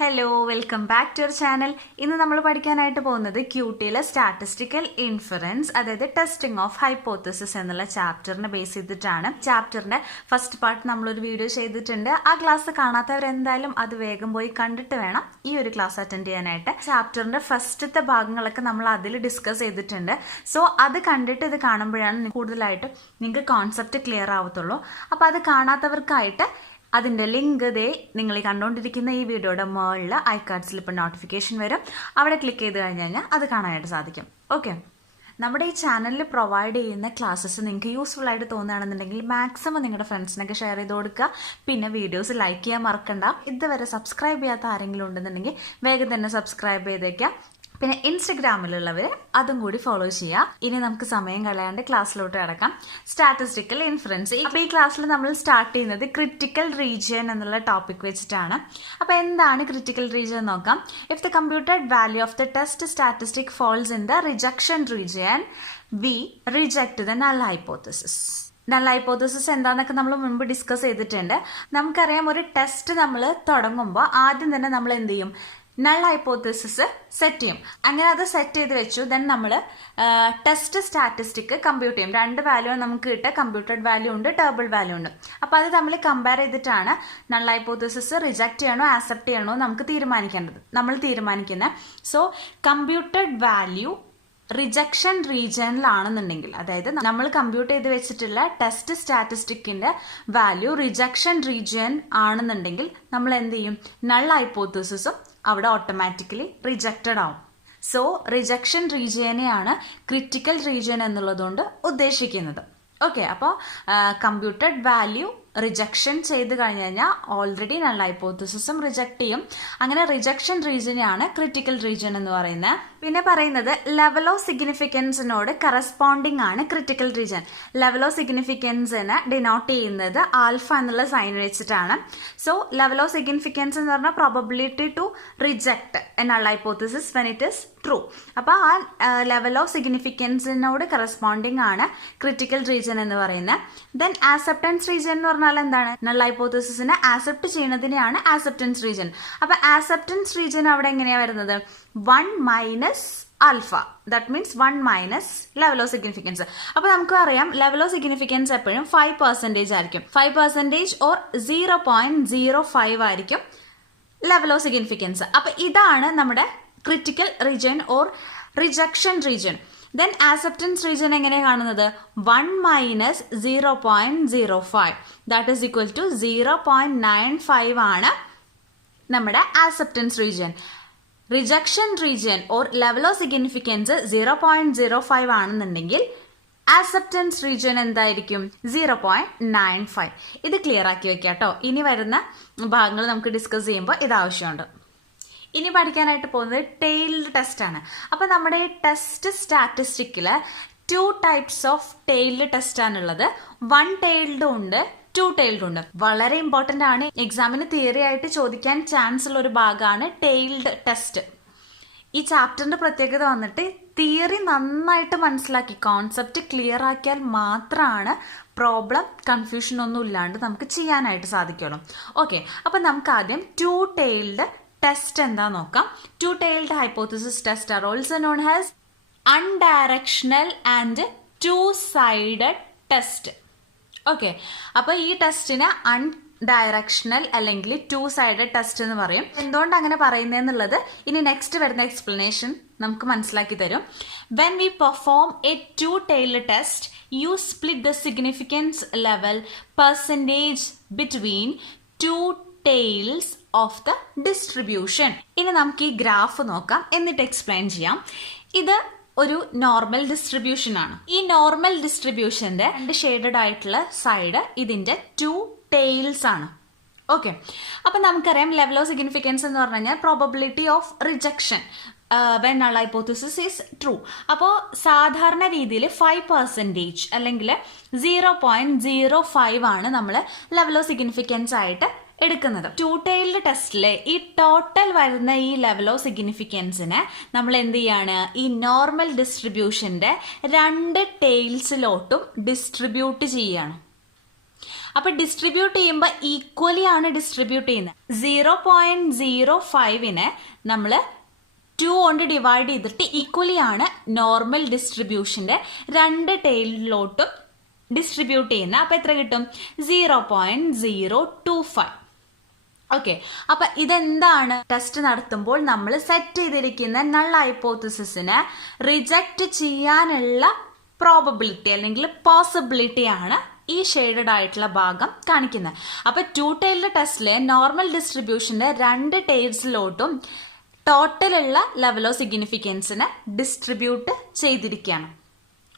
Hello, welcome back to your channel. ഇന്ന് നമ്മൾ പഠിക്കാനായിട്ട് പോകുന്നത് ക്യൂട്ടിയിലെ സ്റ്റാറ്റിസ്റ്റിക്കൽ ഇൻഫറൻസ്, അതായത് ടെസ്റ്റിംഗ് ഓഫ് ഹൈപ്പോത്തസിസ് എന്നുള്ള ചാപ്റ്ററിനെ ബേസ് ചെയ്തിട്ടാണ്. ചാപ്റ്ററിന്റെ ഫസ്റ്റ് പാർട്ട് നമ്മളൊരു വീഡിയോ ചെയ്തിട്ടുണ്ട്. ആ ക്ലാസ് കാണാത്തവരെന്തായാലും അത് വേഗം പോയി കണ്ടിട്ട് വേണം ഈ ഒരു ക്ലാസ് അറ്റൻഡ് ചെയ്യാനായിട്ട്. ചാപ്റ്ററിന്റെ ഫസ്റ്റത്തെ ഭാഗങ്ങളൊക്കെ നമ്മൾ അതിൽ ഡിസ്കസ് ചെയ്തിട്ടുണ്ട്. സോ അത് കണ്ടിട്ട് ഇത് കാണുമ്പോഴാണ് കൂടുതലായിട്ട് നിങ്ങൾക്ക് കോൺസെപ്റ്റ് ക്ലിയർ ആവത്തുള്ളൂ. അപ്പോൾ അത് കാണാത്തവർക്കായിട്ട് അതിൻ്റെ ലിങ്ക് നിങ്ങൾ ഈ കണ്ടുകൊണ്ടിരിക്കുന്ന ഈ വീഡിയോയുടെ മുകളിൽ ഐകാർഡ്സിൽ ഇപ്പോൾ നോട്ടിഫിക്കേഷൻ വരും. അവിടെ ക്ലിക്ക് ചെയ്ത് കഴിഞ്ഞാൽ അത് കാണാനായിട്ട് സാധിക്കും. ഓക്കെ, നമ്മുടെ ഈ ചാനലിൽ പ്രൊവൈഡ് ചെയ്യുന്ന ക്ലാസ്സസ് നിങ്ങൾക്ക് യൂസ്ഫുൾ ആയിട്ട് തോന്നുകയാണെന്നുണ്ടെങ്കിൽ മാക്സിമം നിങ്ങളുടെ ഫ്രണ്ട്സിനൊക്കെ ഷെയർ ചെയ്ത് കൊടുക്കുക. പിന്നെ വീഡിയോസ് ലൈക്ക് ചെയ്യാൻ മറക്കണ്ട. ഇതുവരെ സബ്സ്ക്രൈബ് ചെയ്യാത്ത ആരെങ്കിലും ഉണ്ടെന്നുണ്ടെങ്കിൽ വേഗം തന്നെ സബ്സ്ക്രൈബ് ചെയ്തേക്കാം. പിന്നെ ഇൻസ്റ്റഗ്രാമിലുള്ളവർ അതും കൂടി ഫോളോ ചെയ്യുക. ഇനി നമുക്ക് സമയം കളയാണ്ട് ക്ലാസ്സിലോട്ട് കിടക്കാം. Statistical inference. അപ്പോൾ ഈ ക്ലാസ്സിൽ നമ്മൾ സ്റ്റാർട്ട് ചെയ്യുന്നത് ക്രിറ്റിക്കൽ റീജിയൻ എന്നുള്ള ടോപ്പിക് വെച്ചിട്ടാണ്. അപ്പോൾ എന്താണ് ക്രിറ്റിക്കൽ റീജിയൻ നോക്കാം. If the computed value of the test statistic falls in the rejection region, we reject the null hypothesis. Null hypothesis എന്താണെന്നൊക്കെ നമ്മൾ മുൻപ് ഡിസ്കസ് ചെയ്തിട്ടുണ്ട്. നമുക്കറിയാം, ഒരു ടെസ്റ്റ് നമ്മൾ തുടങ്ങുമ്പോൾ ആദ്യം തന്നെ നമ്മൾ എന്ത് ചെയ്യും, നൾ ഹൈപ്പോത്തസിസ് സെറ്റ് ചെയ്യും. അങ്ങനെ അത് സെറ്റ് ചെയ്ത് വെച്ചു. ദെൻ നമ്മൾ ടെസ്റ്റ് സ്റ്റാറ്റിസ്റ്റിക് കമ്പ്യൂട്ട് ചെയ്യും. രണ്ട് വാല്യൂ നമുക്ക് കിട്ടുക. കമ്പ്യൂട്ടഡ് വാല്യൂ ഉണ്ട്, ടേബിൾ വാല്യൂ ഉണ്ട്. അപ്പോൾ അത് നമ്മൾ കമ്പയർ ചെയ്തിട്ടാണ് നൾ ഹൈപ്പോത്തസിസ് റിജക്ട് ചെയ്യണോ ആക്സെപ്റ്റ് ചെയ്യണോ നമുക്ക് തീരുമാനിക്കുന്നത്. സോ കമ്പ്യൂട്ടഡ് വാല്യൂ റിജക്ഷൻ റീജിയനിലാണെന്നുണ്ടെങ്കിൽ, അതായത് നമ്മൾ കമ്പ്യൂട്ട് ചെയ്ത് വെച്ചിട്ടുള്ള ടെസ്റ്റ് സ്റ്റാറ്റിസ്റ്റിക്കിന്റെ വാല്യൂ റിജക്ഷൻ റീജിയൻ ആണെന്നുണ്ടെങ്കിൽ നമ്മൾ എന്ത് ചെയ്യും, നൾ ഹൈപ്പോത്തസിസും അവിടെ ഓട്ടോമാറ്റിക്കലി റിജക്റ്റഡ് ആവും. സോ റിജക്ഷൻ റീജിയനെയാണ് ക്രിറ്റിക്കൽ റീജിയൻ എന്നുള്ളതുകൊണ്ട് ഉദ്ദേശിക്കുന്നത്. ഓക്കെ, അപ്പോൾ കമ്പ്യൂട്ടഡ് വാല്യൂ റിജക്ഷൻ ചെയ്ത് കഴിഞ്ഞ് കഴിഞ്ഞാൽ ഓൾറെഡി നൾ ഹൈപ്പോത്തസിസും റിജക്ട് ചെയ്യും. അങ്ങനെ റിജക്ഷൻ റീജിയനാണ് ക്രിറ്റിക്കൽ റീജിയൻ എന്ന് പറയുന്നത്. പിന്നെ പറയുന്നത് ലെവൽ ഓഫ് സിഗ്നിഫിക്കൻസിനോട് കറസ്പോണ്ടിങ് ആണ് ക്രിറ്റിക്കൽ റീജിയൻ. ലെവൽ ഓഫ് സിഗ്നിഫിക്കൻസിനെ ഡിനോട്ട് ചെയ്യുന്നത് ആൽഫ എന്നുള്ള സൈൻ വെച്ചിട്ടാണ്. സോ ലെവൽ ഓഫ് സിഗ്നിഫിക്കൻസ് എന്ന് പറഞ്ഞാൽ probability to reject a null hypothesis when it is true. അപ്പോൾ ആ ലെവൽ ഓഫ് സിഗ്നിഫിക്കൻസിനോട് കറസ്പോണ്ടിങ് ആണ് ക്രിറ്റിക്കൽ റീജിയൻ എന്ന് പറയുന്നത്. ദെൻ ആക്സെപ്റ്റൻസ് റീജിയൻ എന്ന് പറഞ്ഞാൽ എന്താണ്, നൾ ഹൈപ്പോത്തസിസിനെ ആക്സെപ്റ്റ് ചെയ്യുന്നതിനെയാണ് ആക്സെപ്റ്റൻസ് റീജിയൻ. അപ്പൊ ആക്സെപ്റ്റൻസ് റീജിയൻ അവിടെ എങ്ങനെയാ വരുന്നത്, 1 minus alpha, that means 1 minus level of significance. അപ്പൊ നമുക്ക് അറിയാം, ലെവൽ ഓഫ് സിഗ്നിഫിക്കൻസ് എപ്പോഴും 5% ആയിരിക്കും. 5% ഓർ 0.05 ആയിരിക്കും ലെവൽ ഓഫ് സിഗ്നിഫിക്കൻസ്. അപ്പൊ ഇതാണ് നമ്മുടെ critical region or rejection region. Then acceptance region എങ്ങനെയാണ് കാണുന്നത്, 1 minus 0.05 that is equal to 0.95 ആണ് നമ്മുടെ acceptance region. Rejection region or level of significance 0.05 ആണെന്നുണ്ടെങ്കിൽ ആക്സെപ്റ്റൻസ് റീജിയൻ എന്തായിരിക്കും, 0.95. ഇത് ക്ലിയർ ആക്കി വെക്കാം കേട്ടോ. ഇനി വരുന്ന ഭാഗങ്ങൾ നമുക്ക് ഡിസ്കസ് ചെയ്യുമ്പോൾ ഇത് ആവശ്യമുണ്ട്. ഇനി പഠിക്കാനായിട്ട് പോകുന്നത് ടെയിൽഡ് ടെസ്റ്റ് ആണ്. അപ്പൊ നമ്മുടെ ഈ ടെസ്റ്റ് സ്റ്റാറ്റിസ്റ്റിക്കില് 2 ടൈപ്സ് ഓഫ് ടെയിൽഡ് ടെസ്റ്റ് ആണുള്ളത്. 1 ടെയിൽഡും ഉണ്ട്, 2 ടെയിൽഡ് ഉണ്ട്. വളരെ ഇമ്പോർട്ടന്റ് ആണ്. എക്സാമിന് തിയറി ആയിട്ട് ചോദിക്കാൻ ചാൻസ് ഉള്ള ഒരു ഭാഗമാണ് ടെയിൽഡ് ടെസ്റ്റ്. ഈ ചാപ്റ്ററിന്റെ പ്രത്യേകത വന്നിട്ട് തിയറി നന്നായിട്ട് മനസ്സിലാക്കി കോൺസെപ്റ്റ് ക്ലിയർ ആക്കിയാൽ മാത്രമാണ് പ്രോബ്ലം കൺഫ്യൂഷൻ ഒന്നും ഇല്ലാണ്ട് നമുക്ക് ചെയ്യാനായിട്ട് സാധിക്കുള്ളൂ. ഓക്കെ, അപ്പൊ നമുക്ക് ആദ്യം 2 ടെയിൽഡ് ടെസ്റ്റ് എന്താ നോക്കാം. 2 tailed hypothesis test are also known as undirectional and two sided test. Okay, അപ്പൊ ഈ ടെസ്റ്റിന് അൺഡയറക്ഷണൽ അല്ലെങ്കിൽ 2-സൈഡഡ് ടെസ്റ്റ് എന്ന് പറയും. എന്തുകൊണ്ട് അങ്ങനെ പറയുന്നതെന്നുള്ളത് ഇനി നെക്സ്റ്റ് വരുന്ന എക്സ്പ്ലനേഷൻ നമുക്ക് മനസ്സിലാക്കി തരും. When we perform a 2-tailed test, you split the significance level percentage between 2 tails of the distribution. ഇനി നമുക്ക് ഈ ഗ്രാഫ് നോക്കാം, എന്നിട്ട് എക്സ്പ്ലെയിൻ ചെയ്യാം. ഇത് ഒരു നോർമൽ ഡിസ്ട്രിബ്യൂഷൻ ആണ്. ഈ നോർമൽ ഡിസ്ട്രിബ്യൂഷന്റെ 2 ഷെയ്ഡഡ് ആയിട്ടുള്ള സൈഡ് ഇതിന്റെ 2 tails ആണ്. ഓക്കെ, അപ്പൊ നമുക്കറിയാം ലെവൽ ഓഫ് സിഗ്നിഫിക്കൻസ് എന്ന് പറഞ്ഞു കഴിഞ്ഞാൽ probability of rejection when null hypothesis is true. അപ്പോൾ സാധാരണ രീതിയിൽ 5% അല്ലെങ്കിൽ 0.05 ആണ് നമ്മൾ ലെവൽ ഓഫ് സിഗ്നിഫിക്കൻസ് ആയിട്ട് എടുക്കുന്നത്. 2-tailed ടെസ്റ്റിലെ ഈ ടോട്ടൽ വരുന്ന ഈ ലെവൽ ഓഫ് സിഗ്നിഫിക്കൻസിനെ നമ്മൾ എന്ത് ചെയ്യാണ്, ഈ നോർമൽ ഡിസ്ട്രിബ്യൂഷന്റെ 2 ടെയിൽസിലോട്ടും ഡിസ്ട്രിബ്യൂട്ട് ചെയ്യാണ്. അപ്പൊ ഡിസ്ട്രിബ്യൂട്ട് ചെയ്യുമ്പോൾ ഈക്വലി ആണ് ഡിസ്ട്രിബ്യൂട്ട് ചെയ്യുന്നത്. 0.05 നമ്മൾ 2 കൊണ്ട് ഡിവൈഡ് ചെയ്തിട്ട് ഈക്വലി ആണ് നോർമൽ ഡിസ്ട്രിബ്യൂഷന്റെ രണ്ട് ടൈലിലോട്ടും ഡിസ്ട്രിബ്യൂട്ട് ചെയ്യുന്നത്. അപ്പൊ എത്ര കിട്ടും? 0.025. ഓക്കെ, അപ്പൊ ഇതെന്താണ്? ടെസ്റ്റ് നടത്തുമ്പോൾ നമ്മൾ സെറ്റ് ചെയ്തിരിക്കുന്ന നൾ ഹൈപ്പോത്തസിസിനെ റിജക്റ്റ് ചെയ്യാനുള്ള പ്രോബബിലിറ്റി അല്ലെങ്കിൽ പോസിബിലിറ്റി ആണ് ഈ ഷെയ്ഡഡ് ആയിട്ടുള്ള ഭാഗം കാണിക്കുന്നത്. അപ്പൊ 2 ടൈൽഡ് ടെസ്റ്റിലെ നോർമൽ ഡിസ്ട്രിബ്യൂഷന്റെ രണ്ട് ടൈൽസിലോട്ടും ടോട്ടലുള്ള ലെവൽ ഓഫ് സിഗ്നിഫിക്കൻസിനെ ഡിസ്ട്രിബ്യൂട്ട് ചെയ്തിരിക്കുകയാണ്.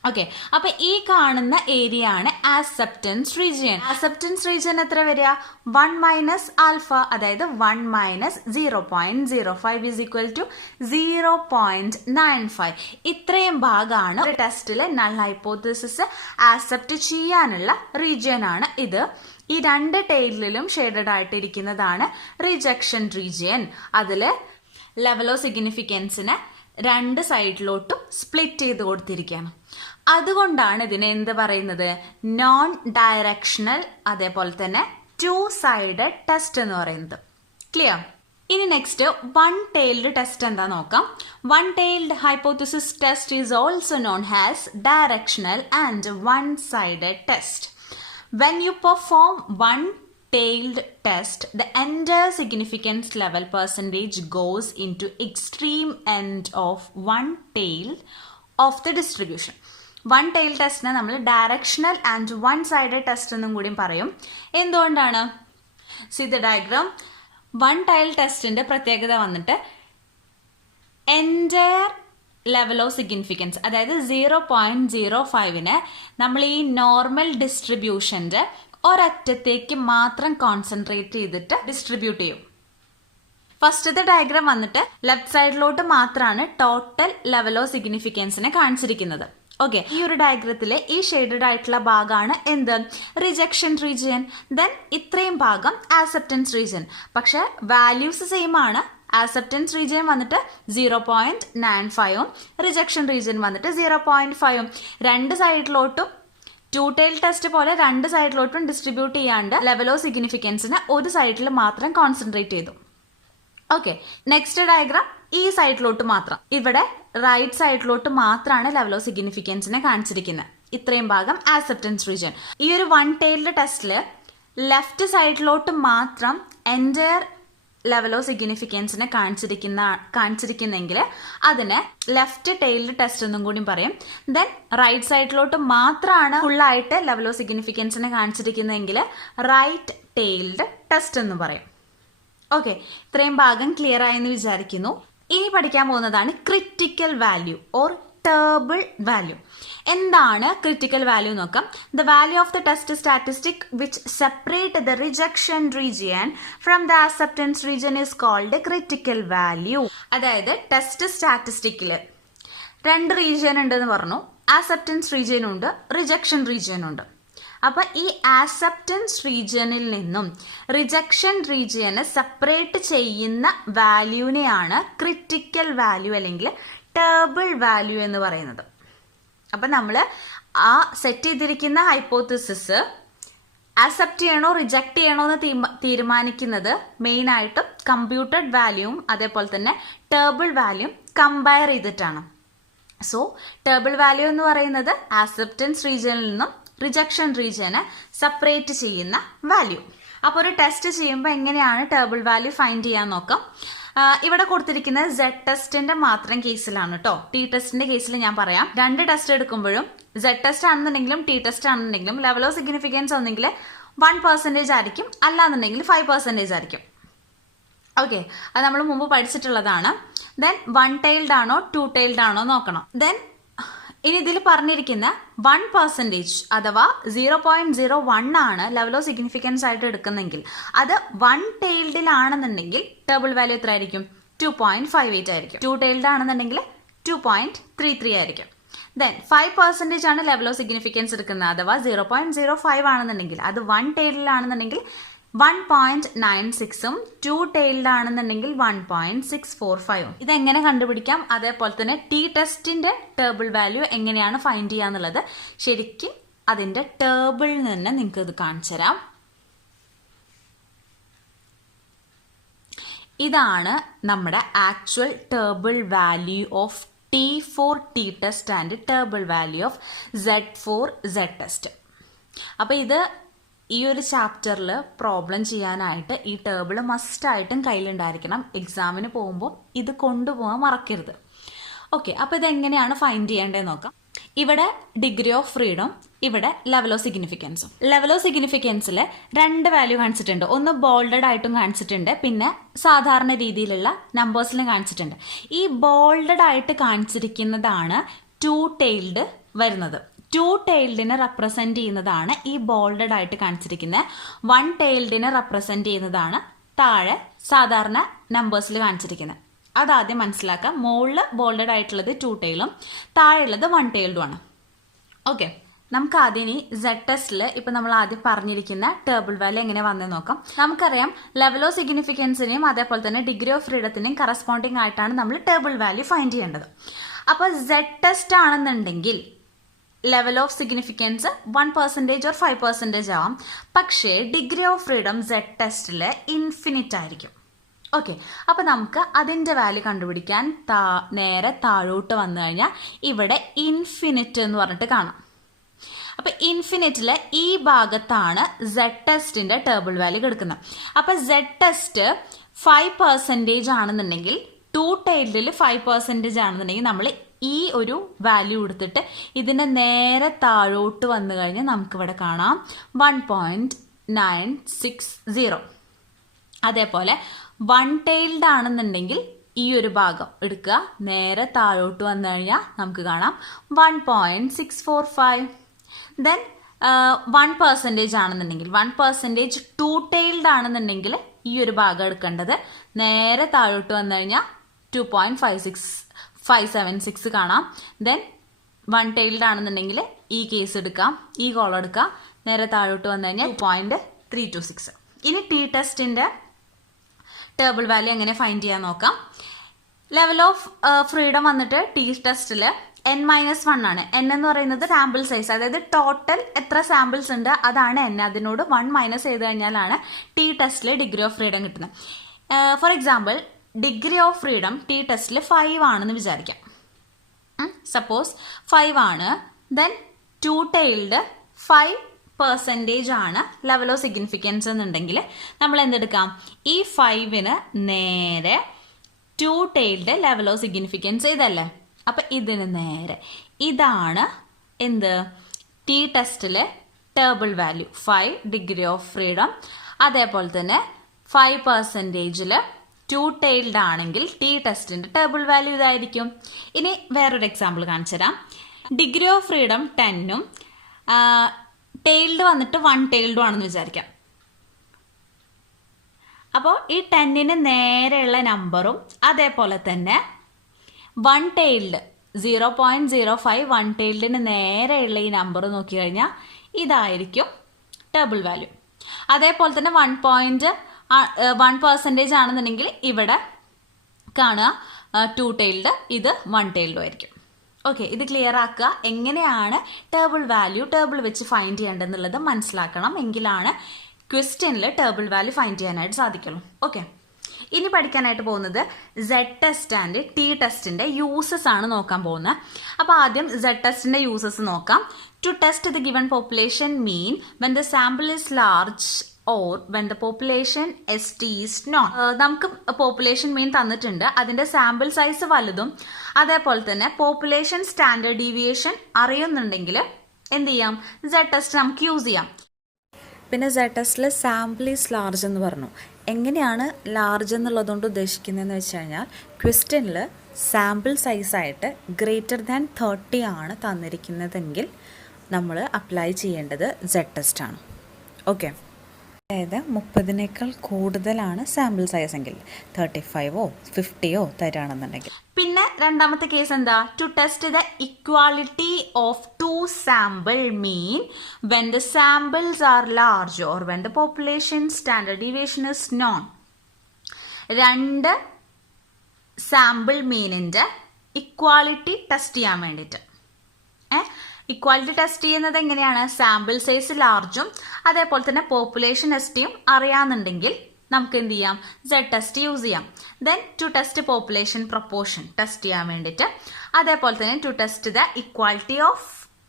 ഓക്കെ, അപ്പൊ ഈ കാണുന്ന ഏരിയ ആണ് ആക്സെപ്റ്റൻസ് റീജിയൻ. ആക്സെപ്റ്റൻസ് റീജിയൻ എത്ര വരിക? 1 മൈനസ് ആൽഫ, അതായത് 1 മൈനസ് 0.05 ഈസ് ഈക്വൽ ടു 0.95. ഇത്രയും ഭാഗമാണ് ഒരു ടെസ്റ്റിലെ നൾ ഹൈപ്പോത്തസിസ് ആക്സെപ്റ്റ് ചെയ്യാനുള്ള റീജിയൻ ആണ് ഇത്. ഈ രണ്ട് ടൈലിലും ഷെയ്ഡഡ് ആയിട്ടിരിക്കുന്നതാണ് റിജക്ഷൻ റീജിയൻ. അതില് ലെവൽ ഓഫ് സിഗ്നിഫിക്കൻസിനെ രണ്ട് സൈഡിലോട്ടും സ്പ്ലിറ്റ് ചെയ്ത് കൊടുത്തിരിക്കുകയാണ്. അതുകൊണ്ടാണ് ഇതിനെ എന്ത് പറയുന്നത്? നോൺ ഡയറക്ഷണൽ, അതേപോലെ തന്നെ 2 സൈഡഡ് ടെസ്റ്റ് എന്ന് പറയുന്നത്. ക്ലിയർ? ഇനി നെക്സ്റ്റ് വൺ ടൈൽഡ് ടെസ്റ്റ് എന്താ നോക്കാം. One tailed hypothesis test is also known as directional and one sided test. When you perform one-tailed test, the entire significance level percentage goes into extreme end of one tail of the distribution. One-tailed ടെസ്റ്റിനെ നമ്മൾ directional and one-sided test എന്നും കൂടി പറയും. എന്തുകൊണ്ടാണ്? See the diagram. One-tailed ടെസ്റ്റിന്റെ പ്രത്യേകത വന്നിട്ട് entire level of significance, അതായത് 0.05 നമ്മൾ ഈ നോർമൽ ഡിസ്ട്രിബ്യൂഷന്റെ ഒരറ്റത്തേക്ക് മാത്രം കോൺസെൻട്രേറ്റ് ചെയ്തിട്ട് ഡിസ്ട്രിബ്യൂട്ട് ചെയ്യും. ഫസ്റ്റത്തെ ഡയഗ്രാം വന്നിട്ട് ലെഫ്റ്റ് സൈഡിലോട്ട് മാത്രമാണ് ടോട്ടൽ ലെവൽ ഓഫ് സിഗ്നിഫിക്കൻസിനെ കാണിച്ചിരിക്കുന്നത്. ഓക്കെ, ഈ ഒരു ഡയഗ്രത്തിലെ ഈ ഷെയ്ഡഡ് ആയിട്ടുള്ള ഭാഗമാണ് എന്ത്? Rejection region. ദെൻ ഇത്രയും ഭാഗം ആക്സെപ്റ്റൻസ് റീജിയൻ. പക്ഷെ വാല്യൂസ് സെയിം ആണ്. ആക്സെപ്റ്റൻസ് റീജിയൻ വന്നിട്ട് 0.95ഉം റിജക്ഷൻ റീജിയൻ വന്നിട്ട് 0.5ഉം. രണ്ട് സൈഡിലോട്ടും 2 ടൈൽ ടെസ്റ്റ് പോലെ രണ്ട് സൈഡിലോട്ടും ഡിസ്ട്രിബ്യൂട്ട് ചെയ്യാണ്ട് ലെവൽ ഓഫ് സിഗ്നിഫിക്കൻസിനെ ഒരു സൈഡിൽ മാത്രം കോൺസെൻട്രേറ്റ് ചെയ്തു. ഓക്കെ, നെക്സ്റ്റ് ഡയഗ്രാം ഈ സൈഡിലോട്ട് മാത്രം. ഇവിടെ റൈറ്റ് സൈഡിലോട്ട് മാത്രമാണ് ലെവൽ ഓഫ് സിഗ്നിഫിക്കൻസിനെ കാണിച്ചിരിക്കുന്നത്. ഇത്രയും ഭാഗം ആക്സെപ്റ്റൻസ് റീജിയൻ. ഈ ഒരു വൺ ടൈൽഡ് ടെസ്റ്റില് ലെഫ്റ്റ് സൈഡിലോട്ട് മാത്രം എൻറ്റയർ ലെവൽ ഓഫ് സിഗ്നിഫിക്കൻസിനെ കാണിച്ചിരിക്കുന്നെങ്കിൽ അതിന് ലെഫ്റ്റ് ടൈൽഡ് ടെസ്റ്റ് എന്നും കൂടി പറയും. ദെൻ റൈറ്റ് സൈഡിലോട്ട് മാത്രമാണ് ഫുള്ളായിട്ട് ലെവൽ ഓഫ് സിഗ്നിഫിക്കൻസിനെ കാണിച്ചിരിക്കുന്നതെങ്കിൽ റൈറ്റ് ടൈൽഡ് ടെസ്റ്റ് എന്ന് പറയും. ഓക്കെ, ഇത്രയും ഭാഗം ക്ലിയർ ആയെന്ന് വിചാരിക്കുന്നു. ഇനി പഠിക്കാൻ പോകുന്നതാണ് critical value or table value. എന്താണ് ക്രിറ്റിക്കൽ വാല്യൂ നോക്കാം. The value of the test statistic which separate the rejection region from the acceptance region is called critical value. അതായത് ടെസ്റ്റ് സ്റ്റാറ്റിസ്റ്റിക്കില് രണ്ട് റീജിയൻ ഉണ്ടെന്ന് പറഞ്ഞു. ആക്സെപ്റ്റൻസ് റീജിയൻ ഉണ്ട്, റിജക്ഷൻ റീജിയൻ ഉണ്ട്. അപ്പൊ ഈ ആക്സെപ്റ്റൻസ് റീജിയനിൽ നിന്നും റിജക്ഷൻ റീജിയനെ സെപ്പറേറ്റ് ചെയ്യുന്ന വാല്യൂവിനെയാണ് ക്രിറ്റിക്കൽ വാല്യൂ അല്ലെങ്കിൽ ടേബിൾ വാല്യൂ എന്ന് പറയുന്നത്. അപ്പൊ നമ്മൾ ആ സെറ്റ് ചെയ്തിരിക്കുന്ന ഹൈപ്പോത്തസിസ് ആക്സെപ്റ്റ് ചെയ്യണോ റിജക്ട് ചെയ്യണോ എന്ന് തീരുമാനിക്കുന്നത് മെയിൻ ആയിട്ടും കമ്പ്യൂട്ടഡ് വാല്യൂവും അതേപോലെ തന്നെ ടേബിൾ വാല്യൂവും കമ്പയർ ചെയ്തിട്ടാണ്. സോ ടേബിൾ വാല്യൂ എന്ന് പറയുന്നത് ആക്സെപ്റ്റൻസ് റീജിയനിൽ നിന്നും റിജക്ഷൻ റീജിയനെ സെപ്പറേറ്റ് ചെയ്യുന്ന വാല്യൂ. അപ്പോൾ ഒരു ടെസ്റ്റ് ചെയ്യുമ്പോൾ എങ്ങനെയാണ് ടേബിൾ വാല്യൂ ഫൈൻഡ് ചെയ്യാൻ നോക്കാം. ഇവിടെ കൊടുത്തിരിക്കുന്നത് സെഡ് ടെസ്റ്റിന്റെ മാത്രം കേസിലാണ് കേട്ടോ. ടി ടെസ്റ്റിന്റെ കേസിൽ ഞാൻ പറയാം. രണ്ട് ടെസ്റ്റ് എടുക്കുമ്പോഴും സെഡ് ടെസ്റ്റ് ആണെന്നുണ്ടെങ്കിലും ടി ടെസ്റ്റ് ആണെന്നുണ്ടെങ്കിലും ലെവൽ ഓഫ് സിഗ്നിഫിക്കൻസ് ഒന്നെങ്കിൽ 1% ആയിരിക്കും, അല്ലാന്നുണ്ടെങ്കിൽ 5% ആയിരിക്കും. ഓക്കെ, അത് നമ്മൾ മുമ്പ് പഠിച്ചിട്ടുള്ളതാണ്. ദെൻ വൺ ടൈൽഡ് ആണോ 2 ടൈൽഡ് ആണോ നോക്കണം. ദെൻ ഇനി ഇതിൽ പറഞ്ഞിരിക്കുന്ന 1% അഥവാ 0.01 ആണ് ലെവൽ ഓഫ് സിഗ്നിഫിക്കൻസ് ആയിട്ട് എടുക്കുന്നെങ്കിൽ അത് വൺ ടൈൽഡിലാണെന്നുണ്ടെങ്കിൽ ടേബിൾ വാല്യൂ എത്ര ആയിരിക്കും? 2.58 ആയിരിക്കും. 2 ടൈൽഡ് ആണെന്നുണ്ടെങ്കിൽ 2.33 ആയിരിക്കും. ദെൻ 5% ആണ് ലെവൽ ഓഫ് സിഗ്നിഫിക്കൻസ് എടുക്കുന്നത് അഥവാ 0.05 ആണെന്നുണ്ടെങ്കിൽ അത് വൺ ടൈൽഡിലാണെന്നുണ്ടെങ്കിൽ 1.96ഉം 2 ടൈൽഡ് ആണെന്നുണ്ടെങ്കിൽ 1.645ഉം. ഇതെങ്ങനെ കണ്ടുപിടിക്കാം, അതേപോലെ തന്നെ ടി ടെസ്റ്റിന്റെ ടേബിൾ വാല്യൂ എങ്ങനെയാണ് ഫൈൻഡ് ചെയ്യാന്നുള്ളത് ശരിക്കും അതിന്റെ ടേബിളിൽ നിന്ന് നിങ്ങൾക്ക് ഇത് കാണിച്ചു തരാം. ഇതാണ് നമ്മുടെ actual table value of T for T test and table value of Z for Z test. അപ്പോൾ ഇത് ഈ ഒരു ചാപ്റ്ററിൽ പ്രോബ്ലം ചെയ്യാനായിട്ട് ഈ ടേബിൾ മസ്റ്റായിട്ടും കയ്യിലുണ്ടായിരിക്കണം. എക്സാമിന് പോകുമ്പോൾ ഇത് കൊണ്ടുപോകാൻ മറക്കരുത്. ഓക്കെ, അപ്പോൾ ഇതെങ്ങനെയാണ് ഫൈൻഡ് ചെയ്യേണ്ടതെന്ന് നോക്കാം. ഇവിടെ ഡിഗ്രി ഓഫ് ഫ്രീഡം, ഇവിടെ ലെവൽ ഓഫ് സിഗ്നിഫിക്കൻസും. ലെവൽ ഓഫ് സിഗ്നിഫിക്കൻസിൽ 2 വാല്യൂ കാണിച്ചിട്ടുണ്ട്. ഒന്ന് ബോൾഡഡ് ആയിട്ടും കാണിച്ചിട്ടുണ്ട്, പിന്നെ സാധാരണ രീതിയിലുള്ള നമ്പേഴ്സിലും കാണിച്ചിട്ടുണ്ട്. ഈ ബോൾഡഡ് ആയിട്ട് കാണിച്ചിരിക്കുന്നതാണ് 2 tailed വരുന്നത്. 2 tailed റെപ്രസെന്റ് ചെയ്യുന്നതാണ് ഈ ബോൾഡഡ് ആയിട്ട് കാണിച്ചിരിക്കുന്നത്. 1 tailed റെപ്രസെന്റ് ചെയ്യുന്നതാണ് താഴെ സാധാരണ നമ്പേഴ്സിൽ കാണിച്ചിരിക്കുന്നത്. അതാദ്യം മനസ്സിലാക്കാം. മുകളിൽ ബോൾഡഡ് ആയിട്ടുള്ളത് 2 tailed താഴെയുള്ളത് 1 tailed ആണ്. ഓക്കെ, നമുക്ക് ആദ്യം ഇനി Z ടെസ്റ്റിൽ ഇപ്പം നമ്മൾ ആദ്യം പറഞ്ഞിരിക്കുന്ന ടേബിൾ വാല്യൂ എങ്ങനെ വന്നെന്ന് നോക്കാം. നമുക്കറിയാം ലെവൽ ഓഫ് സിഗ്നിഫിക്കൻസിനെയും അതേപോലെ തന്നെ ഡിഗ്രി ഓഫ് ഫ്രീഡത്തിനെയും കറസ്പോണ്ടിങ് ആയിട്ടാണ് നമ്മൾ ടേബിൾ വാല്യൂ ഫൈൻഡ് ചെയ്യേണ്ടത്. അപ്പോൾ Z ടെസ്റ്റ് ആണെന്നുണ്ടെങ്കിൽ ലെവൽ ഓഫ് സിഗ്നിഫിക്കൻസ് 1% or 5% ആവാം. പക്ഷേ ഡിഗ്രി ഓഫ് ഫ്രീഡം Z ടെസ്റ്റിൽ ഇൻഫിനിറ്റ് ആയിരിക്കും. ഓക്കെ, അപ്പോൾ നമുക്ക് അതിൻ്റെ വാല്യൂ കണ്ടുപിടിക്കാൻ നേരെ താഴോട്ട് വന്നു കഴിഞ്ഞാൽ ഇവിടെ ഇൻഫിനിറ്റ് എന്ന് പറഞ്ഞിട്ട് കാണാം. അപ്പോൾ ഇൻഫിനിറ്റിലെ ഈ ഭാഗത്താണ് Z ടെസ്റ്റിൻ്റെ ടേബിൾ വാല്യൂ കിടക്കുന്നത്. അപ്പോൾ Z ടെസ്റ്റ് 5% ആണെന്നുണ്ടെങ്കിൽ 2 tailed 5% ആണെന്നുണ്ടെങ്കിൽ നമ്മൾ ഈ ഒരു വാല്യൂ എടുത്തിട്ട് ഇതിൻ്റെ നേരെ താഴോട്ട് വന്നു കഴിഞ്ഞാൽ നമുക്കിവിടെ കാണാം 1.960. അതേപോലെ 1 tailed ആണെന്നുണ്ടെങ്കിൽ ഈ ഒരു ഭാഗം എടുക്കുക, നേരെ താഴോട്ട് വന്നു കഴിഞ്ഞാൽ നമുക്ക് കാണാം 1.645. ദെൻ 1% ആണെന്നുണ്ടെങ്കിൽ 1% 2 tailed ആണെന്നുണ്ടെങ്കിൽ ഈ ഒരു ഭാഗം എടുക്കേണ്ടത് നേരെ താഴോട്ട് വന്നു കഴിഞ്ഞാൽ 2.576 കാണാം. ദെൻ 1 tailed ആണെന്നുണ്ടെങ്കിൽ ഈ കേസ് എടുക്കാം, ഈ കോളം എടുക്കാം, നേരെ താഴോട്ട് വന്നു കഴിഞ്ഞാൽ 2.326. ഇനി T ടെസ്റ്റിൻ്റെ ടേബിൾ വാല്യൂ എങ്ങനെ ഫൈൻഡ് ചെയ്യാൻ നോക്കാം. ലെവൽ ഓഫ് ഫ്രീഡം വന്നിട്ട് T ടെസ്റ്റിൽ N-1 ആണ്. N എന്ന് പറയുന്നത് സാമ്പിൾ സൈസ്, അതായത് ടോട്ടൽ എത്ര സാമ്പിൾസ് ഉണ്ട് അതാണ് N. അതിനോട് 1 മൈനസ് ചെയ്ത് കഴിഞ്ഞാലാണ് T ടെസ്റ്റിൽ ഡിഗ്രി ഓഫ് ഫ്രീഡം കിട്ടുന്നത്. For example degree of freedom T ടെസ്റ്റിൽ 5 ആണെന്ന് വിചാരിക്കാം. സപ്പോസ് 5 ആണ്. ദെൻ 2 tailed 5% ആണ് ലെവൽ ഓഫ് സിഗ്നിഫിക്കൻസ് എന്നുണ്ടെങ്കിൽ നമ്മൾ എന്തെടുക്കാം, ഈ 5ന് നേരെ 2 tailed ലെവൽ ഓഫ് സിഗ്നിഫിക്കൻസ് ഇതല്ലേ, അപ്പം ഇതിന് നേരെ ഇതാണ് എന്ത് T ടെസ്റ്റിലെ table value 5 degree of freedom. അതേപോലെ തന്നെ 5%-ൽ 2 tailed ആണെങ്കിൽ T ടെസ്റ്റിൻ്റെ ടേബിൾ വാല്യൂ ഇതായിരിക്കും. ഇനി വേറൊരു എക്സാമ്പിൾ കാണിച്ചു തരാം. ഡിഗ്രി ഓഫ് ഫ്രീഡം 10ഉം tailed വന്നിട്ട് 1 tailed ആണെന്ന് വിചാരിക്കാം. അപ്പോൾ ഈ 10ന് നേരെയുള്ള നമ്പറും അതേപോലെ തന്നെ 1 tailed 0.05 1 tailed നേരെയുള്ള ഈ നമ്പർ നോക്കി കഴിഞ്ഞാൽ ഇതായിരിക്കും ടേബിൾ വാല്യൂ. അതേപോലെ തന്നെ 1% ആണെന്നുണ്ടെങ്കിൽ ഇവിടെ കാണുക 2 tailed, ഇത് 1 tailed ആയിരിക്കും. ഓക്കെ, ഇത് ക്ലിയർ ആക്കുക. എങ്ങനെയാണ് ടേബിൾ വാല്യൂ ടേബിൾ വെച്ച് ഫൈൻഡ് ചെയ്യേണ്ടതെന്നുള്ളത് മനസ്സിലാക്കണം, എങ്കിലാണ് ക്വസ്റ്റ്യനിൽ ടേബിൾ വാല്യൂ ഫൈൻഡ് ചെയ്യാനായിട്ട് സാധിക്കുള്ളൂ. ഓക്കെ, ഇനി പഠിക്കാനായിട്ട് പോകുന്നത് Z ടെസ്റ്റ് ആൻഡ് T ടെസ്റ്റിൻ്റെ യൂസസ് ആണ് നോക്കാൻ പോകുന്നത്. അപ്പോൾ ആദ്യം Z ടെസ്റ്റിൻ്റെ യൂസസ് നോക്കാം. To test the given population mean when the sample is large or when the population ST is known. നമുക്ക് പോപ്പുലേഷൻ മീൻ തന്നിട്ടുണ്ട്, അതിൻ്റെ സാമ്പിൾ സൈസ് വലുതും അതേപോലെ തന്നെ പോപ്പുലേഷൻ സ്റ്റാൻഡേർഡ് ഡീവിയേഷൻ അറിയുന്നുണ്ടെങ്കിൽ എന്ത് ചെയ്യാം, Z ടെസ്റ്റ് നമുക്ക് യൂസ് ചെയ്യാം. പിന്നെ Z ടെസ്റ്റിൽ സാമ്പിൾ ഈസ് ലാർജ് എന്ന് പറഞ്ഞു. എങ്ങനെയാണ് ലാർജ് എന്നുള്ളതുകൊണ്ട് ഉദ്ദേശിക്കുന്നതെന്ന് വെച്ച് കഴിഞ്ഞാൽ ക്വസ്റ്റ്യനിൽ സാമ്പിൾ സൈസായിട്ട് >30 ആണ് തന്നിരിക്കുന്നതെങ്കിൽ നമ്മൾ അപ്ലൈ ചെയ്യേണ്ടത് Z ടെസ്റ്റാണ്. ഓക്കെ, അതായത് 30-നേക്കാൾ കൂടുതലാണ് സാമ്പിൾ സൈസ് എങ്കിൽ 35-ഓ 50-ഓ തരാണെന്നുണ്ടെങ്കിൽ. പിന്നെ രണ്ടാമത്തെ കേസ് എന്താ, to test the equality of 2 sample mean when the samples are large or when the population standard deviation is known. 2 sample മീനിൻ്റെ ഇക്വാലിറ്റി ടെസ്റ്റ് ചെയ്യാൻ വേണ്ടിയിട്ട്. ഇക്വാലിറ്റി ടെസ്റ്റ് ചെയ്യുന്നത് എങ്ങനെയാണ്, സാമ്പിൾ സൈസ് ലാർജും അതേപോലെ തന്നെ പോപ്പുലേഷൻ STയും അറിയാമെന്നുണ്ടെങ്കിൽ നമുക്ക് എന്ത് ചെയ്യാം, സെഡ് ടെസ്റ്റ് യൂസ് ചെയ്യാം. Then to test population proportion test ചെയ്യാൻ വേണ്ടിയിട്ട്, അതേപോലെ തന്നെ to test the equality of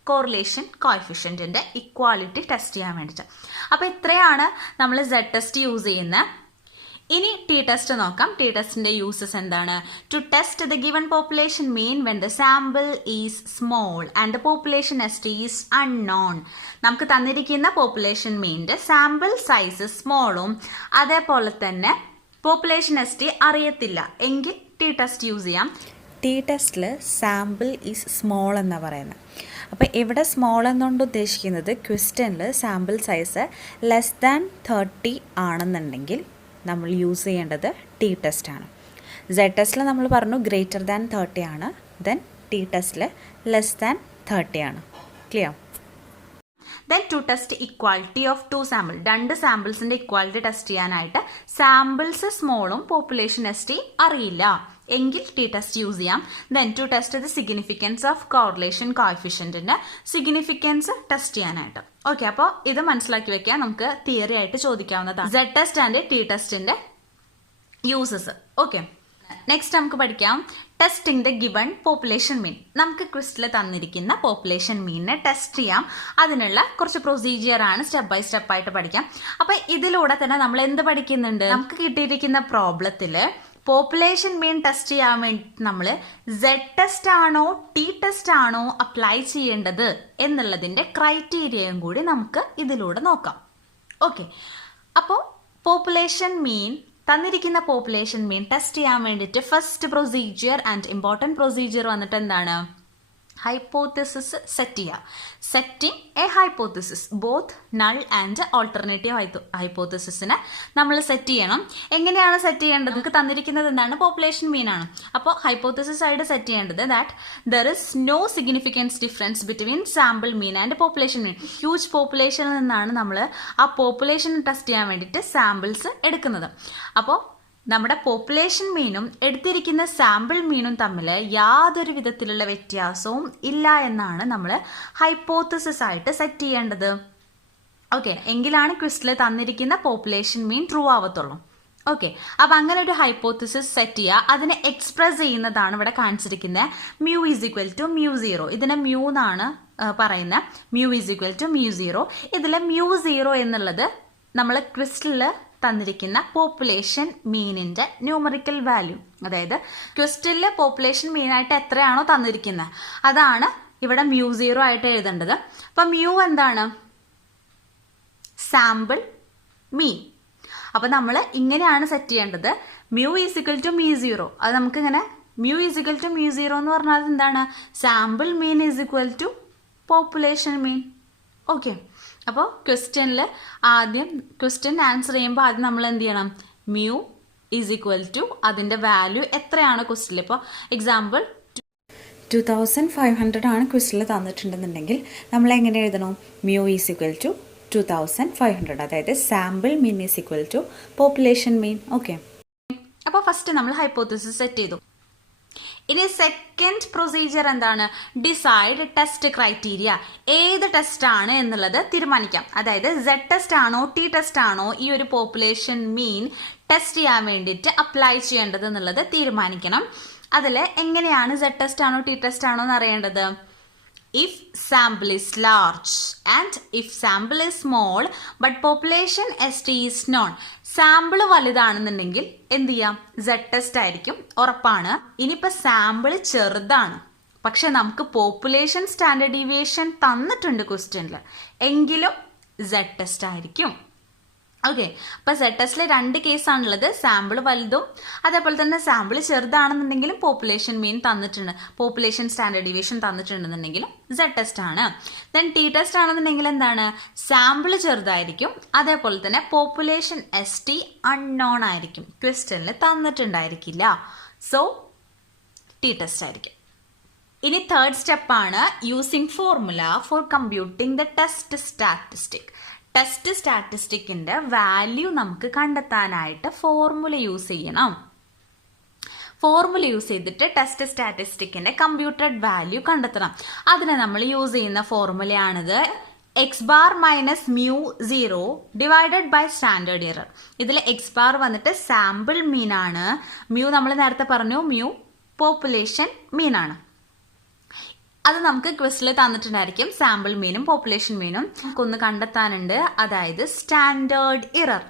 correlation കോഎഫിഷ്യന്റിന്റെ ഇക്വാളിറ്റി ടെസ്റ്റ് ചെയ്യാൻ വേണ്ടിയിട്ട്. അപ്പോൾ ഇത്രയാണ് നമ്മൾ സെഡ് ടെസ്റ്റ് യൂസ് ചെയ്യുന്നത്. ഇനി ടി ടെസ്റ്റ് നോക്കാം. ടി ടെസ്റ്റിന്റെ യൂസസ് എന്താണ്? To test the given population mean when the sample is small and the population SD is unknown. നമുക്ക് തന്നിരിക്കുന്ന പോപ്പുലേഷൻ മീനിന്റെ സാമ്പിൾ സൈസ് സ്മോളും അതേപോലെ തന്നെ പോപ്പുലേഷൻ എസ്റ്റ് അറിയത്തില്ല എങ്കിൽ ടി ടെസ്റ്റ് യൂസ് ചെയ്യാം. ടി ടെസ്റ്റിൽ സാമ്പിൾ ഈസ് സ്മോൾ എന്നാണ് പറയുന്നത്. അപ്പോൾ ഇവിടെ സ്മോൾ എന്നുകൊണ്ട് ഉദ്ദേശിക്കുന്നത് ക്വസ്റ്റ്യനിൽ സാമ്പിൾ സൈസ് ലെസ് ദാൻ 30 ആണെന്നുണ്ടെങ്കിൽ നമ്മൾ യൂസ് ചെയ്യേണ്ടത് ടി ടെസ്റ്റാണ്. സെഡ് ടെസ്റ്റിൽ നമ്മൾ പറഞ്ഞു ഗ്രേറ്റർ ദാൻ 30 ആണ്. ദെൻ ടി ടെസ്റ്റിൽ ലെസ് ദാൻ 30 ആണ്. Clear? Then to test equality of two sample. രണ്ട് സാമ്പിൾസിന്റെ ഇക്വാലിറ്റി ടെസ്റ്റ് ചെയ്യാനായിട്ട് സാമ്പിൾസ് സ്മോളും പോപ്പുലേഷൻ എസ്റ്റ് അറിയില്ല എങ്കിൽ ടി ടെസ്റ്റ് യൂസ് ചെയ്യാം. Then to test the significance of correlation കോഎഫിഷ്യന്റിന്റെ സിഗ്നിഫിക്കൻസ് ടെസ്റ്റ് ചെയ്യാനായിട്ട്. ഓക്കെ, അപ്പോൾ ഇത് മനസ്സിലാക്കി വെക്കാൻ നമുക്ക് തിയറി ആയിട്ട് ചോദിക്കാവുന്നതാണ് സെഡ് ടെസ്റ്റ് ആൻഡ് ടി ടെസ്റ്റിന്റെ യൂസസ്. ഓക്കെ, നെക്സ്റ്റ് നമുക്ക് പഠിക്കാം testing the given population mean. നമുക്ക് ക്വിസിൽ തന്നിരിക്കുന്ന പോപ്പുലേഷൻ മീനിനെ ടെസ്റ്റ് ചെയ്യാം. അതിനുള്ള കുറച്ച് പ്രൊസീജിയർ ആണ്, സ്റ്റെപ്പ് ബൈ സ്റ്റെപ്പ് ആയിട്ട് പഠിക്കാം. അപ്പൊ ഇതിലൂടെ തന്നെ നമ്മൾ എന്ത് പഠിക്കുന്നുണ്ട്? നമുക്ക് കിട്ടിയിരിക്കുന്ന പ്രോബ്ലത്തില് പോപ്പുലേഷൻ മീൻ ടെസ്റ്റ് ചെയ്യാൻ വേണ്ടി നമ്മൾ സെഡ് ടെസ്റ്റ് ആണോ ടി ടെസ്റ്റ് ആണോ അപ്ലൈ ചെയ്യേണ്ടത് എന്നുള്ളതിന്റെ ക്രൈറ്റീരിയയും കൂടി നമുക്ക് ഇതിലൂടെ നോക്കാം. ഓക്കെ, അപ്പോൾ പോപ്പുലേഷൻ മീൻ തന്നിരിക്കുന്ന പോപ്പുലേഷൻ മീൻ ടെസ്റ്റ് ചെയ്യാൻ വേണ്ടിയിട്ട് first procedure and important procedure വന്നിട്ട് എന്താണ്? ഹൈപ്പോത്തിസിസ് സെറ്റ് ചെയ്യുക. Setting a hypothesis, both null and alternative ഹൈപ്പോത്തിസിസിനെ നമ്മൾ സെറ്റ് ചെയ്യണം. എങ്ങനെയാണ് സെറ്റ് ചെയ്യേണ്ടത്? നമുക്ക് തന്നിരിക്കുന്നത് എന്താണ്? പോപ്പുലേഷൻ മീൻ ആണ്. അപ്പോൾ ഹൈപ്പോത്തിസിസ് ആയിട്ട് സെറ്റ് ചെയ്യേണ്ടത് that there is no significance difference between sample mean and population mean. Huge പോപ്പുലേഷനിൽ നിന്നാണ് നമ്മൾ ആ പോപ്പുലേഷൻ ടെസ്റ്റ് ചെയ്യാൻ വേണ്ടിയിട്ട് സാമ്പിൾസ് എടുക്കുന്നത്. അപ്പോൾ നമ്മുടെ പോപ്പുലേഷൻ മീനും എടുത്തിരിക്കുന്ന സാമ്പിൾ മീനും തമ്മിൽ യാതൊരു വിധത്തിലുള്ള വ്യത്യാസവും ഇല്ല എന്നാണ് നമ്മൾ ഹൈപ്പോത്തിസിസ് ആയിട്ട് സെറ്റ് ചെയ്യേണ്ടത്. ഓക്കെ, എങ്കിലാണ് ക്വിസിൽ തന്നിരിക്കുന്ന പോപ്പുലേഷൻ മീൻ ട്രൂ ആവത്തുള്ളൂ. ഓക്കെ, അപ്പം അങ്ങനെ ഒരു ഹൈപ്പോത്തിസിസ് സെറ്റ് ചെയ്യുക. അതിനെ എക്സ്പ്രസ് ചെയ്യുന്നതാണ് ഇവിടെ കാണിച്ചിരിക്കുന്നത് mu is equal to mu 0. ഇതിനെ മ്യൂ എന്നാണ് പറയുന്നത്. Mu is equal to mu 0. ഇതിൽ മ്യൂ 0 എന്നുള്ളത് നമ്മൾ ക്വിസിൽ തന്നിരിക്കുന്ന പോപ്പുലേഷൻ മീനിന്റെ ന്യൂമറിക്കൽ വാല്യൂ, അതായത് ക്വസ്റ്റ്യനിൽ പോപ്പുലേഷൻ മീനായിട്ട് എത്രയാണോ തന്നിരിക്കുന്നത് അതാണ് ഇവിടെ മ്യൂ 0 ആയിട്ട് എഴുതേണ്ടത്. അപ്പൊ മ്യൂ എന്താണ്? Sample mean. അപ്പൊ നമ്മൾ ഇങ്ങനെയാണ് സെറ്റ് ചെയ്യേണ്ടത്. Mu is equal to mu 0. അത് നമുക്ക് ഇങ്ങനെ മ്യൂ ഈസിക്കൽ ടു മ്യൂ 0 എന്ന് പറഞ്ഞാൽ എന്താണ്? Sample mean is equal to population mean. Okay, അപ്പോൾ ക്വസ്റ്റ്യനിൽ ആദ്യം ക്വസ്റ്റ്യൻ ആൻസർ ചെയ്യുമ്പോൾ ആദ്യം നമ്മൾ എന്ത് ചെയ്യണം? മ്യൂ ഈസ് ഈക്വൽ ടു അതിൻ്റെ വാല്യൂ എത്രയാണ് ക്വസ്റ്റ്യനിൽ. ഇപ്പോൾ എക്സാമ്പിൾ 2500 ആണ് ക്വസ്റ്റ്യനിൽ തന്നിട്ടുണ്ടെന്നുണ്ടെങ്കിൽ നമ്മൾ എങ്ങനെ എഴുതണം? മ്യൂ ഈസ് ഈക്വൽ ടു 2500, അതായത് sample mean is equal to population mean. Okay, അപ്പോൾ ഫസ്റ്റ് നമ്മൾ ഹൈപ്പോത്തിസിസ് സെറ്റ് ചെയ്തു. ഇനി സെക്കൻഡ് പ്രൊസീജിയർ എന്താണ്? Decide test criteria. ഏത് ടെസ്റ്റ് ആണ് എന്നുള്ളത് തീരുമാനിക്കാം. അതായത് സെഡ് ടെസ്റ്റ് ആണോ ടി ടെസ്റ്റ് ആണോ ഈ ഒരു പോപ്പുലേഷൻ മീൻ ടെസ്റ്റ് ചെയ്യാൻ വേണ്ടിയിട്ട് അപ്ലൈ ചെയ്യേണ്ടത് എന്നുള്ളത് തീരുമാനിക്കണം. അതിൽ എങ്ങനെയാണ് സെഡ് ടെസ്റ്റ് ആണോ ടി ടെസ്റ്റ് ആണോ എന്ന് അറിയേണ്ടത്? if sample is large and if sample is small but population ST is known. Sample വലുതാണെന്നുണ്ടെങ്കിൽ എന്ത് ചെയ്യാം? സെഡ് ടെസ്റ്റ് ആയിരിക്കും, ഉറപ്പാണ്. ഇനിയിപ്പോൾ സാമ്പിൾ ചെറുതാണ് പക്ഷെ നമുക്ക് പോപ്പുലേഷൻ സ്റ്റാൻഡേർഡ് ഡീവിയേഷൻ തന്നിട്ടുണ്ട് ക്വസ്റ്റ്യനിൽ, എങ്കിലും സെഡ് ടെസ്റ്റ് ആയിരിക്കും. ഓക്കെ, അപ്പൊ സെഡ് ടെസ്റ്റിലെ രണ്ട് കേസാണുള്ളത്. സാമ്പിൾ വലുതും അതേപോലെ തന്നെ സാമ്പിൾ ചെറുതാണെന്നുണ്ടെങ്കിലും പോപ്പുലേഷൻ മീൻ തന്നിട്ടുണ്ട്, പോപ്പുലേഷൻ സ്റ്റാൻഡേർഡ് ഡീവിയേഷൻ തന്നിട്ടുണ്ടെന്നുണ്ടെങ്കിലും സെഡ് ടെസ്റ്റ് ആണ്. ദെൻ ടി ടെസ്റ്റ് ആണെന്നുണ്ടെങ്കിൽ എന്താണ്? സാമ്പിൾ ചെറുതായിരിക്കും, അതേപോലെ തന്നെ പോപ്പുലേഷൻ ST അൺനോൺ ആയിരിക്കും, ക്വസ്റ്റ്യനിൽ തന്നിട്ടുണ്ടായിരിക്കില്ല. സോ ടി ടെസ്റ്റ് ആയിരിക്കും. ഇനി തേർഡ് സ്റ്റെപ്പാണ് using formula for computing the test statistic. Test സ്റ്റാറ്റിസ്റ്റിക്കിന്റെ വാല്യൂ നമുക്ക് കണ്ടെത്താനായിട്ട് ഫോർമുല യൂസ് ചെയ്യണം. ഫോർമുല യൂസ് ചെയ്തിട്ട് ടെസ്റ്റ് സ്റ്റാറ്റിസ്റ്റിക്കിന്റെ കമ്പ്യൂട്ടഡ് വാല്യൂ കണ്ടെത്തണം. അതിന് നമ്മൾ യൂസ് ചെയ്യുന്ന ഫോർമുലയാണിത്. X bar minus mu 0 divided by standard error. ഇതിൽ എക്സ് ബാർ വന്നിട്ട് സാമ്പിൾ മീൻ ആണ്, മ്യൂ നമ്മൾ നേരത്തെ പറഞ്ഞു മ്യൂ പോപ്പുലേഷൻ മീൻ ആണ്. അത് നമുക്ക് ക്വിസിൽ തന്നിട്ടുണ്ടായിരിക്കും. സാമ്പിൾ മീനും പോപ്പുലേഷൻ മീനും നമുക്കൊന്ന് കണ്ടെത്താനുണ്ട്. അതായത് standard error.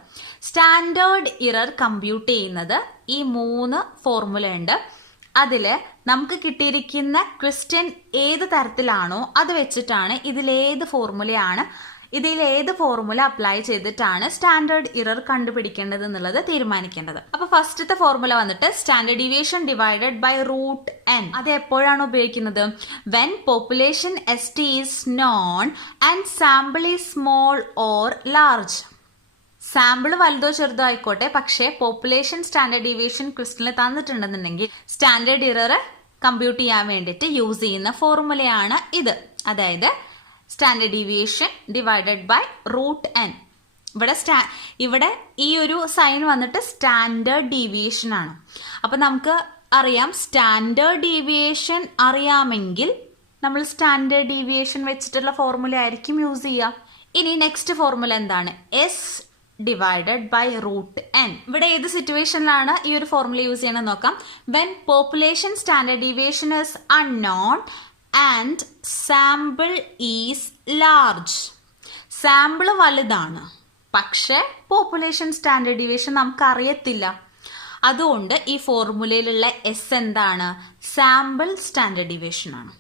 Standard error compute ചെയ്യുന്നത് ഈ 3 ഫോർമുല ഉണ്ട്. അതിൽ നമുക്ക് കിട്ടിയിരിക്കുന്ന ക്വസ്റ്റ്യൻ ഏത് തരത്തിലാണോ അത് വെച്ചിട്ടാണ് ഇതിലേത് ഫോർമുല അപ്ലൈ ചെയ്തിട്ടാണ് സ്റ്റാൻഡേർഡ് ഇറർ കണ്ടുപിടിക്കേണ്ടത് എന്നുള്ളത് തീരുമാനിക്കേണ്ടത്. അപ്പൊ ഫസ്റ്റത്തെ ഫോർമുല വന്നിട്ട് standard deviation divided by root n. അത് എപ്പോഴാണ് ഉപയോഗിക്കുന്നത്? When population ST is known and sample is small or large. Sample വലുതോ ചെറുതോ ആയിക്കോട്ടെ, പക്ഷേ പോപ്പുലേഷൻ സ്റ്റാൻഡേർഡ് ഡീവിയേഷൻ ക്വസ്റ്റ്യനിൽ തന്നിട്ടുണ്ടെന്നുണ്ടെങ്കിൽ സ്റ്റാൻഡേർഡ് ഇറർ കമ്പ്യൂട്ട് ചെയ്യാൻ വേണ്ടിയിട്ട് യൂസ് ചെയ്യുന്ന ഫോർമുലയാണ് ഇത്. അതായത് standard deviation divided by root n. ഇവിടെ ഈ ഒരു സൈൻ വന്നിട്ട് സ്റ്റാൻഡേർഡ് ഡീവിയേഷൻ ആണ്. അപ്പൊ നമുക്ക് അറിയാം സ്റ്റാൻഡേർഡ് ഡീവിയേഷൻ അറിയാമെങ്കിൽ നമ്മൾ സ്റ്റാൻഡേർഡ് ഡീവിയേഷൻ വെച്ചിട്ടുള്ള ഫോർമുല ആയിരിക്കും യൂസ് ചെയ്യുക. ഇനി നെക്സ്റ്റ് ഫോർമുല എന്താണ്? S divided by root n. ഇവിടെ ഏത് സിറ്റുവേഷനിലാണ് ഈ ഒരു ഫോർമുല യൂസ് ചെയ്യണമെന്ന് നോക്കാം. When population standard deviation is unknown and sample is large. Sample വലുതാണ്, പക്ഷെ പോപ്പുലേഷൻ സ്റ്റാൻഡേർഡ് ഡീവിയേഷൻ നമുക്ക് അറിയത്തില്ല. അതുകൊണ്ട് ഈ ഫോർമുലയിലുള്ള എസ് എന്താണ്? സാമ്പിൾ സ്റ്റാൻഡേർഡ് ഡീവിയേഷൻ ആണ്.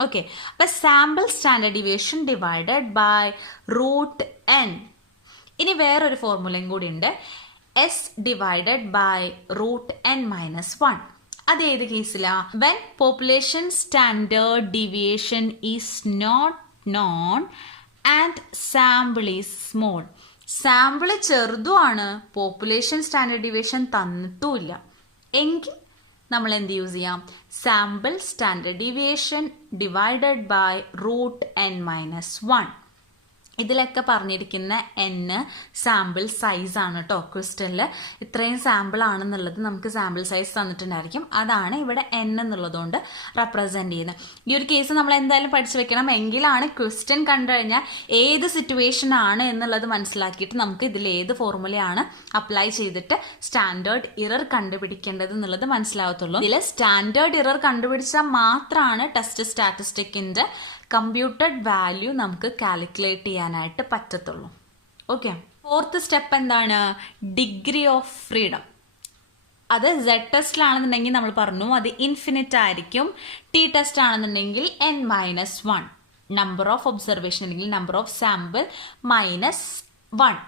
ഓക്കെ, അപ്പൊ sample standard deviation divided by root n. ഇനി വേറൊരു ഫോർമുലയും കൂടി ഉണ്ട്, S divided by root n minus 1. അത് ഏത് കേസിലാ? When population standard deviation is not known and sample is small. Sample ചെറുതുമാണ്, പോപ്പുലേഷൻ സ്റ്റാൻഡേർഡ് ഡീവിയേഷൻ തന്നിട്ടുമില്ല എങ്കിൽ നമ്മൾ എന്ത് യൂസ് ചെയ്യാം? Sample standard deviation divided by root n minus 1. ഇതിലൊക്കെ പറഞ്ഞിരിക്കുന്ന n സാമ്പിൾ സൈസ് ആണ് കേട്ടോ. ക്വസ്റ്റ്യനിൽ ഇത്രയും സാമ്പിൾ ആണെന്നുള്ളത് നമുക്ക് സാമ്പിൾ സൈസ് തന്നിട്ടുണ്ടായിരിക്കും. അതാണ് ഇവിടെ n എന്നുള്ളതുകൊണ്ട് റെപ്രസെന്റ് ചെയ്യുന്നത്. ഈ ഒരു കേസ് നമ്മൾ എന്തായാലും പഠിച്ചു വെക്കണം. എങ്കിലാണ് ക്വസ്റ്റ്യൻ കണ്ടു കഴിഞ്ഞാൽ ഏത് സിറ്റുവേഷൻ ആണ് എന്നുള്ളത് മനസ്സിലാക്കിയിട്ട് നമുക്ക് ഇതിൽ ഏത് ഫോർമുലയാണ് അപ്ലൈ ചെയ്തിട്ട് സ്റ്റാൻഡേർഡ് ഇറർ കണ്ടുപിടിക്കേണ്ടത് എന്നുള്ളത് മനസ്സിലാവത്തുള്ളൂ. ഇതിൽ സ്റ്റാൻഡേർഡ് ഇറർ കണ്ടുപിടിച്ചാൽ മാത്രമാണ് ടെസ്റ്റ് സ്റ്റാറ്റിസ്റ്റിക്കിന്റെ കമ്പ്യൂട്ടഡ് വാല്യൂ നമുക്ക് കാൽക്കുലേറ്റ് ചെയ്യാനായിട്ട് പറ്റത്തുള്ളൂ. ഓക്കെ, ഫോർത്ത് സ്റ്റെപ്പ് എന്താണ്? Degree of freedom. അത് Z ടെസ്റ്റിലാണെന്നുണ്ടെങ്കിൽ നമ്മൾ പറഞ്ഞു അത് ഇൻഫിനിറ്റ് ആയിരിക്കും. T ടെസ്റ്റ് ആണെന്നുണ്ടെങ്കിൽ n minus 1. Number of observation അല്ലെങ്കിൽ നമ്പർ ഓഫ് സാമ്പിൾ മൈനസ് 1.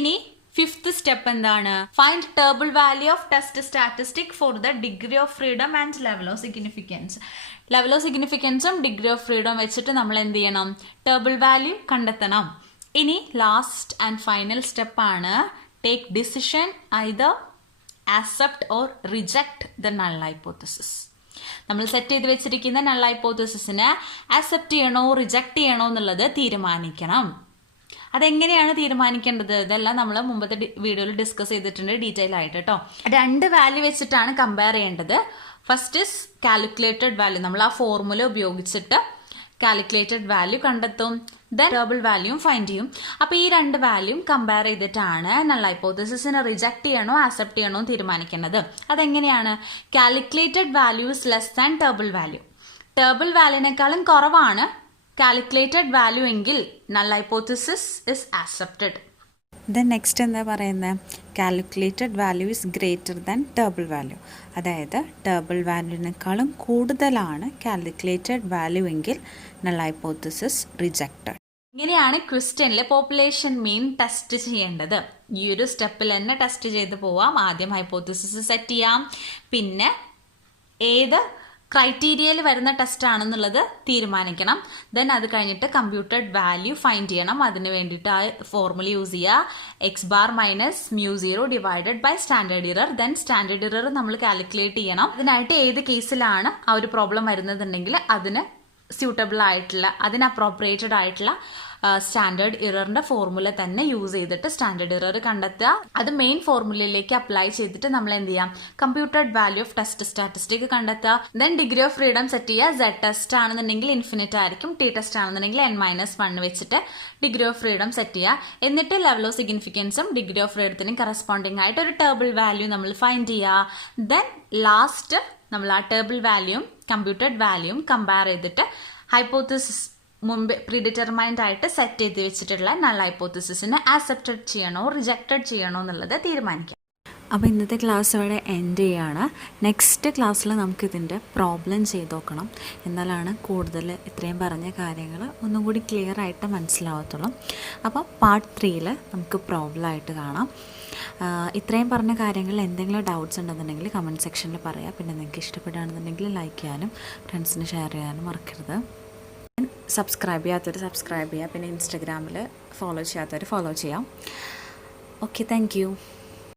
ഇനി ഫിഫ്ത്ത് സ്റ്റെപ്പ് എന്താണ്? Find table value of test statistic for the degree of freedom and level of significance. Level of സിഗ്നിഫിക്കൻസും degree of freedom വെച്ചിട്ട് നമ്മൾ എന്ത് ചെയ്യണം? Table value കണ്ടെത്തണം. ഇനി ലാസ്റ്റ് ആൻഡ് ഫൈനൽ സ്റ്റെപ്പ് ആണ് take decision either accept or reject the null hypothesis. നമ്മൾ set ചെയ്ത് വെച്ചിരിക്കുന്ന നൾ ഹൈപ്പോത്തസിസിനെ ആക്സെപ്റ്റ് ചെയ്യണോ റിജക്ട് ചെയ്യണോ എന്നുള്ളത് തീരുമാനിക്കണം. അതെങ്ങനെയാണ് തീരുമാനിക്കേണ്ടത്? ഇതെല്ലാം നമ്മൾ മുമ്പത്തെ വീഡിയോയിൽ ഡിസ്കസ് ചെയ്തിട്ടുണ്ട് ഡീറ്റെയിൽ ആയിട്ട് കേട്ടോ. 2 വാല്യൂ വെച്ചിട്ടാണ് കമ്പയർ ചെയ്യേണ്ടത്. First is calculated value. നമ്മൾ ആ ഫോർമുല ഉപയോഗിച്ചിട്ട് കാൽക്കുലേറ്റഡ് വാല്യൂ കണ്ടെത്തും. ദെൻ ടേബിൾ വാല്യൂം ഫൈൻഡ് ചെയ്യും. അപ്പോൾ ഈ 2 വാല്യൂം കമ്പയർ ചെയ്തിട്ടാണ് നൾ ഹൈപ്പോത്തസിസിനെ റിജക്ട് ചെയ്യണോ ആക്സെപ്റ്റ് ചെയ്യണോ തീരുമാനിക്കേണ്ടത്. അതെങ്ങനെയാണ്? Calculated value is less than table value. Table വാല്യൂവിനേക്കാളും കുറവാണ് കാൽക്കുലേറ്റഡ് വാല്യൂ എങ്കിൽ null hypothesis is accepted. Then next എന്താ പറയുന്നത്? Calculated value is greater than table value. അതായത് ടേബിൾ വാല്യൂവിനേക്കാളും കൂടുതലാണ് കാൽക്കുലേറ്റഡ് വാല്യൂ എങ്കിൽ നൾ ഹൈപ്പോത്തസിസ് റിജക്റ്റഡ്. ഇങ്ങനെയാണ് ക്വസ്റ്റ്യനിൽ പോപ്പുലേഷൻ മീൻ ടെസ്റ്റ് ചെയ്യേണ്ടത്. ഈ ഒരു സ്റ്റെപ്പിൽ തന്നെ ടെസ്റ്റ് ചെയ്ത് പോവാം. ആദ്യം ഹൈപ്പോത്തസിസ് സെറ്റ് ചെയ്യാം, പിന്നെ ഏത് ക്രൈറ്റീരിയയിൽ വരുന്ന ടെസ്റ്റ് ആണെന്നുള്ളത് തീരുമാനിക്കണം. ദെൻ അത് കഴിഞ്ഞിട്ട് കമ്പ്യൂട്ടഡ് വാല്യൂ ഫൈൻഡ് ചെയ്യണം. അതിന് വേണ്ടിയിട്ട് ആ ഫോർമുല യൂസ് ചെയ്യുക, X bar minus mu 0 divided by standard error. Then standard error നമ്മൾ കാൽക്കുലേറ്റ് ചെയ്യണം. അതിനായിട്ട് ഏത് കേസിലാണ് ആ ഒരു പ്രോബ്ലം വരുന്നതുണ്ടെങ്കിൽ അതിന് സ്യൂട്ടബിൾ ആയിട്ടുള്ള അതിന് അപ്രോപ്രിയേറ്റഡ് ആയിട്ടുള്ള സ്റ്റാൻഡേർഡ് ഇററിന്റെ ഫോർമുല തന്നെ യൂസ് ചെയ്തിട്ട് സ്റ്റാൻഡേർഡ് ഇറർ കണ്ടെത്തുക. അത് മെയിൻ ഫോർമുലയിലേക്ക് അപ്ലൈ ചെയ്തിട്ട് നമ്മൾ എന്ത് ചെയ്യാം, computed value of test statistic കണ്ടെത്തുക. Then degree of freedom set ചെയ്യുക. Z ടെസ്റ്റ് ആണെന്നുണ്ടെങ്കിൽ ഇൻഫിനിറ്റ് ആയിരിക്കും, T ടെസ്റ്റ് ആണെന്നുണ്ടെങ്കിൽ N-1 വെച്ചിട്ട് ഡിഗ്രി ഓഫ് ഫ്രീഡം സെറ്റ് ചെയ്യുക. എന്നിട്ട് ലെവൽ ഓഫ് സിഗ്നിഫിക്കൻസും ഡിഗ്രി ഓഫ് ഫ്രീഡത്തിനും കറസ്പോണ്ടിങ് ആയിട്ട് ഒരു ടേബിൾ വാല്യൂ നമ്മൾ ഫൈൻഡ് ചെയ്യുക. ദെൻ ലാസ്റ്റ് നമ്മൾ ആ ടേബിൾ വാല്യൂയും കമ്പ്യൂട്ടഡ് വാല്യൂയും കമ്പയർ ചെയ്തിട്ട് ഹൈപ്പോത്തസിസ് മുമ്പ് പ്രീഡിറ്റർമൈൻഡ് ആയിട്ട് സെറ്റ് ചെയ്ത് വെച്ചിട്ടുള്ള നൾ ഹൈപ്പോത്തസിസിനെ ആക്സെപ്റ്റഡ് ചെയ്യണോ റിജക്റ്റഡ് ചെയ്യണോ എന്നുള്ളത് തീരുമാനിക്കാം. അപ്പോൾ ഇന്നത്തെ ക്ലാസ് ഇവിടെ എൻഡ് ചെയ്യാണ്. നെക്സ്റ്റ് ക്ലാസ്സിൽ നമുക്കിതിൻ്റെ പ്രോബ്ലം ചെയ്ത് നോക്കണം. എന്നാലാണ് കൂടുതൽ ഇത്രയും പറഞ്ഞ കാര്യങ്ങൾ ഒന്നും കൂടി ക്ലിയർ ആയിട്ട് മനസ്സിലാവത്തുള്ളൂ. അപ്പോൾ പാർട്ട് 3 നമുക്ക് പ്രോബ്ലമായിട്ട് കാണാം. ഇത്രയും പറഞ്ഞ കാര്യങ്ങളിൽ എന്തെങ്കിലും ഡൗട്ട്സ് ഉണ്ടെന്നുണ്ടെങ്കിൽ കമൻറ്റ് സെക്ഷനിൽ പറയാം. പിന്നെ നിങ്ങൾക്ക് ഇഷ്ടപ്പെടുകയാണെന്നുണ്ടെങ്കിൽ ലൈക്ക് ചെയ്യാനും ഫ്രണ്ട്സിന് ഷെയർ ചെയ്യാനും മറക്കരുത്. സബ്സ്ക്രൈബ് ചെയ്യാത്തവർ സബ്സ്ക്രൈബ് ചെയ്യുക. പിന്നെ ഇൻസ്റ്റഗ്രാമിൽ ഫോളോ ചെയ്യാത്തവർ ഫോളോ ചെയ്യാം. Okay, thank you.